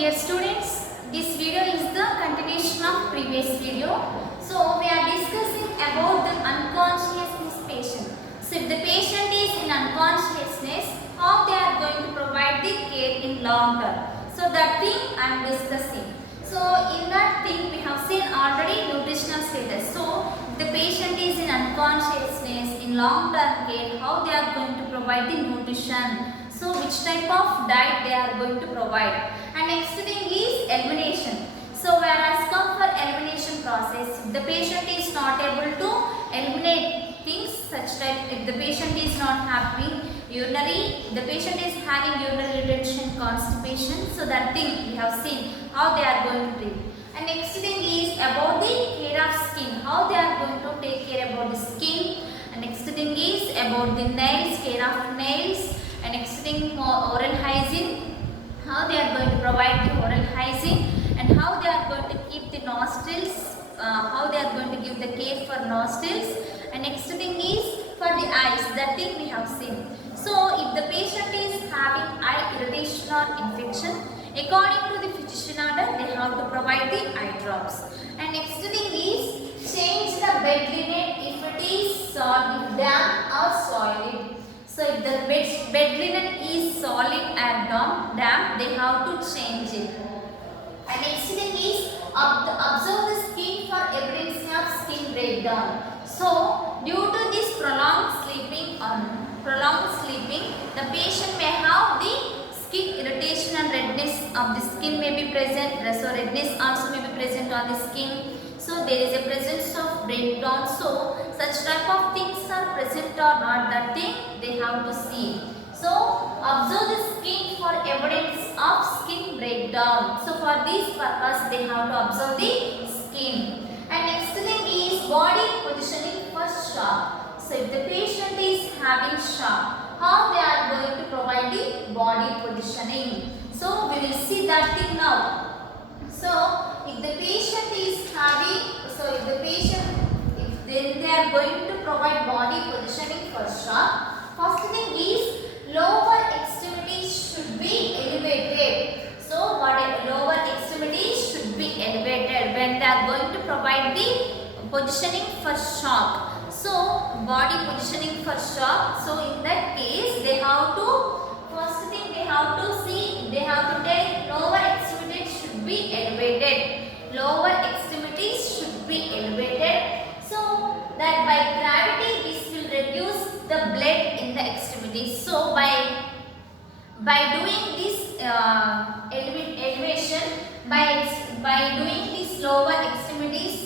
dear students, this video is the continuation of previous video. So we are discussing about the unconsciousness patient. So if the patient is in unconsciousness, how they are going to provide the care in long term. So that thing I am discussing. So in that thing we have seen already nutritional status. So if the patient is in unconsciousness in long term care, how they are going to provide the nutrition. So which type of diet they are going to provide. And next thing is elimination. So whereas come for elimination process, if the patient is not able to eliminate things such type, if the patient is not having urinary, the patient is having urinary retention, constipation, so that thing we have seen how they are going to treat. And next thing is about the care of skin, how they are going to take care about the skin. And next thing is about the nails, care of nails. And next thing oral hygiene, how they are going to provide the oral hygiene and how they are going to keep the nostrils, how they are going to give the care for nostrils. And next thing is for the eyes, that thing we have seen. So if the patient is having eye irritation or infection, according to the physician order, they have to provide the eye drops. And next thing is change the bed linen if it is damp or soiled. So if the bed linen is solid and damp, they have to change it. And next thing is observe the skin for evidence of skin breakdown. So due to this prolonged sleeping, the patient may have the skin irritation and redness of the skin may be present. So redness also may be present on the skin. So there is a presence of breakdown. So such type of things are present or not, that thing they have to see. So observe the skin for evidence of skin breakdown. So for this purpose they have to observe the skin. And next thing is body positioning for shock. So if the patient is having shock, how they are going to provide the body positioning. So we will see that thing now. So if the patient is having, then they are going to provide body positioning for shock. First thing is lower extremities should be elevated. So lower extremities should be elevated when they are going to provide the positioning for shock. So body positioning for shock. So in that case they have to, first thing they have to see, they have to take lower extremities should be elevated. Lower extremities should be elevated. So that by gravity this will reduce the blood in the extremities. So by doing this elevation, by doing these lower extremities,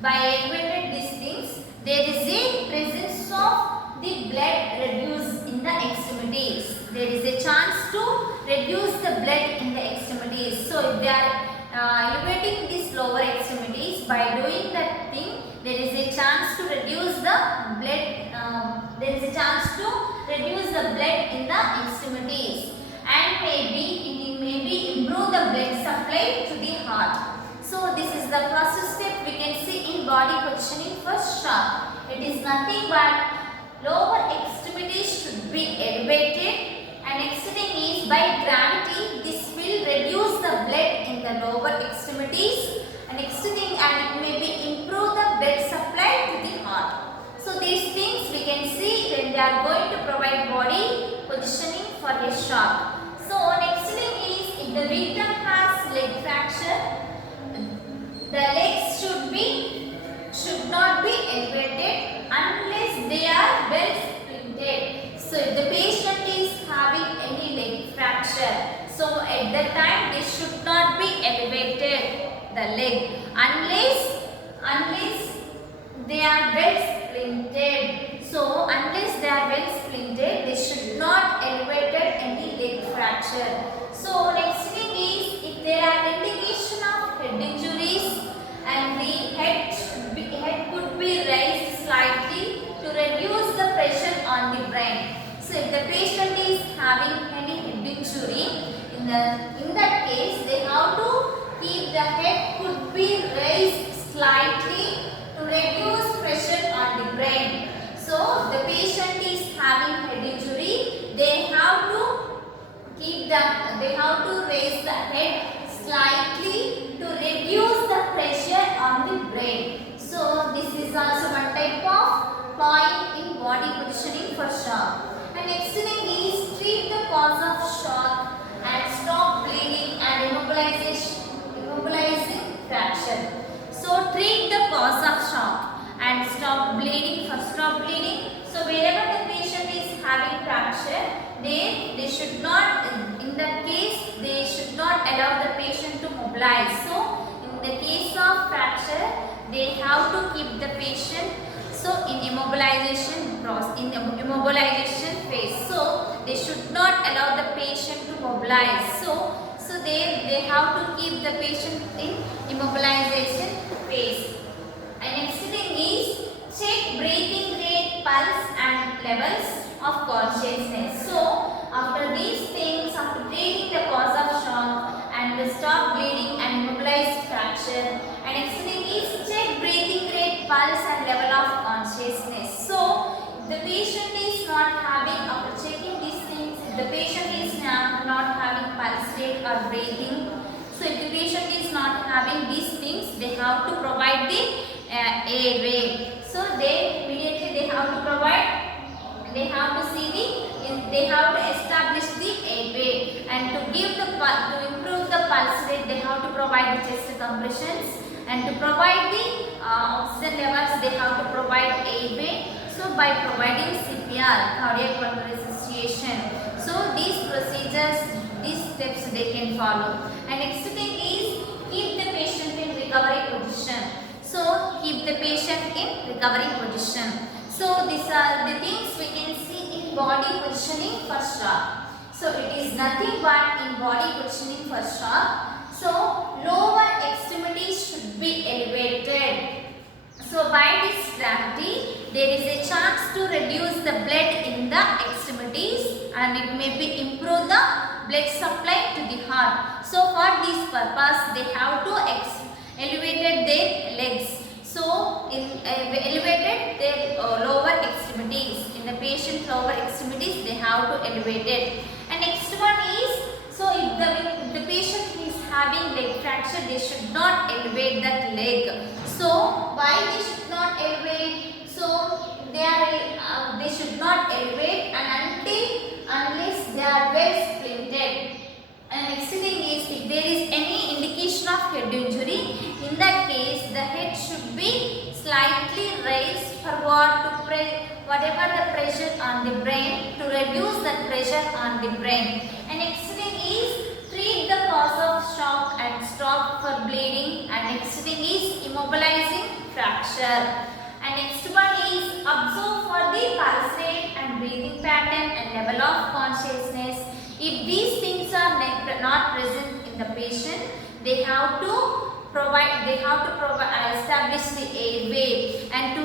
by elevated these things, there is a presence of the blood reduced in the extremities. There is a chance to reduce the blood in the extremities. So if they are elevating these lower extremities, by doing that thing, there is a chance to reduce the blood. There is a chance to reduce the blood in the extremities, and it may improve the blood supply to the heart. So this is the first step we can see in body positioning for shock. It is nothing but lower extremities should be elevated. And next thing is by gravity this will reduce the blood in the lower extremities. And next thing, and it may be improve the blood supply to the heart. So these things we can see when they are going to provide body positioning for a shock. So next thing is if the victim has leg fracture, the legs should not be elevated unless they are well splinted. So if the patient is having any leg fracture, so at that time they should not be elevated, the leg, unless they are well splinted. So unless they are well splinted, they should not elevated any leg fracture. So next thing is if there are indication of head injuries and the head could be raised slightly to reduce the pressure on the brain. So if the patient is having any head injury, in that case they have to keep the head could be raised slightly to reduce pressure on the brain. So if the patient is having head injury, they have to raise the head slightly to reduce the pressure on the brain. So this is also one type of point in body positioning for shock. And next thing is treat the cause of shock and stop bleeding and immobilizing fracture. So treat the cause of shock and stop bleeding. For stop bleeding, so wherever the patient is having fracture, they should not, in that case they should not allow the patient to mobilize. So in the case of fracture, they have to keep the patient so in immobilization process, in immobilization phase. So they should not allow the patient to mobilize. So they have to keep the patient in immobilization phase. And next thing is check breathing rate, pulse and levels of consciousness. So after these things, after treating the cause of shock and stop bleeding and immobilize fracture, and next thing is check breathing rate, pulse and level of consciousness. So if the patient is not having, after checking these things, if the patient is not having pulse rate or breathing, so if the patient is not having these things, they have to provide the airway. So they immediately they have to provide, they have to see the, they have to establish the airway, and to give the, to improve the pulse rate, they have to provide the chest compressions, and to provide the oxygen levels, they have to provide airway. So by providing CPR, cardiac pulmonary resuscitation, so these procedures, these steps they can follow. And next thing is keep the patient in recovery position. So keep the patient in recovery position. So these are the things we can see in body positioning for shock. So it is nothing but in body positioning for shock. So lower extremities should be elevated. So by this gravity, there is a chance to reduce the blood in the extremities, and it may be improve the blood supply to the heart. So for this purpose, they have to elevated their legs. So elevated their lower extremities. In the patient lower extremities, they have to elevate it. And next one is, so if the patient is having leg fracture, they should not elevate that leg. So why they should not elevate? So they should not elevate unless they are well splinted. And next thing is, if there is any indication of head injury, in that case the head should be slightly raised for whatever the pressure on the brain, to reduce the pressure on the brain. And next thing is treat the cause of shock and stop for bleeding. And next thing is immobilizing fracture. And next one is observe for the pulse rate and breathing pattern and level of consciousness. If these things are not present in the patient, they have to establish the airway, and to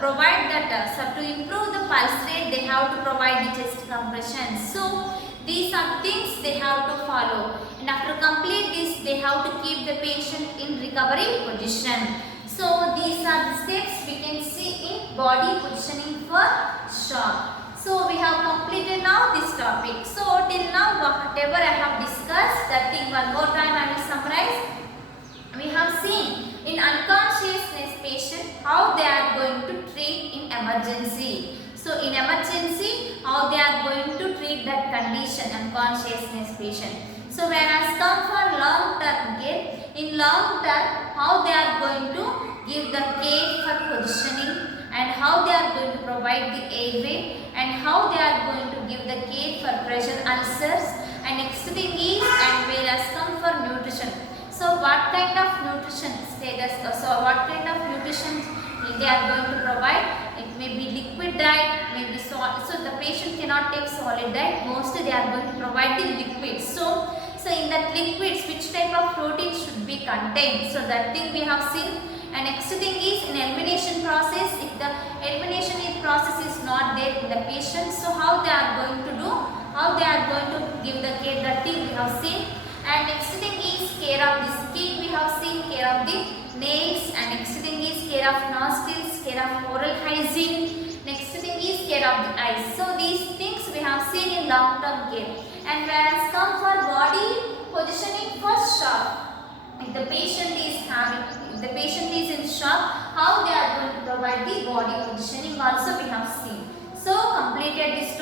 provide that, to improve the pulse rate, they have to provide the chest compression. So these are things they have to follow, and after complete this, they have to keep the patient in recovery position. So these are the steps we can see in body positioning for shock. So we have completed now this topic. So till now whatever I have discussed, that thing one more time I will summarize. We have seen in unconsciousness patient how they are going to treat in emergency. So in emergency, how they are going to treat that condition, unconsciousness patient. So whereas come for long term care, in long term how they are going to give the care for positioning, and how they are going to provide the airway, and how they are going to give the care for pressure ulcers. And next thing is, and whereas come for nutrition. So what kind of nutrition status, so what kind of nutrition they are going to provide? It may be liquid diet, maybe solid. So the patient cannot take solid diet. Mostly they are going to provide the liquids. So in that liquids, which type of protein should be contained? So that thing we have seen. And next thing is in elimination process. If the elimination process is not there in the patient, so how they are going to do? How they are going to give the care? That thing we have seen. And next thing is care of the skin, we have seen, care of the nails, and next thing is care of nostrils, care of oral hygiene, next thing is care of the eyes. So these things we have seen in long term care. And whereas come for body positioning for shock, how they are going to provide the body positioning also we have seen. So completed this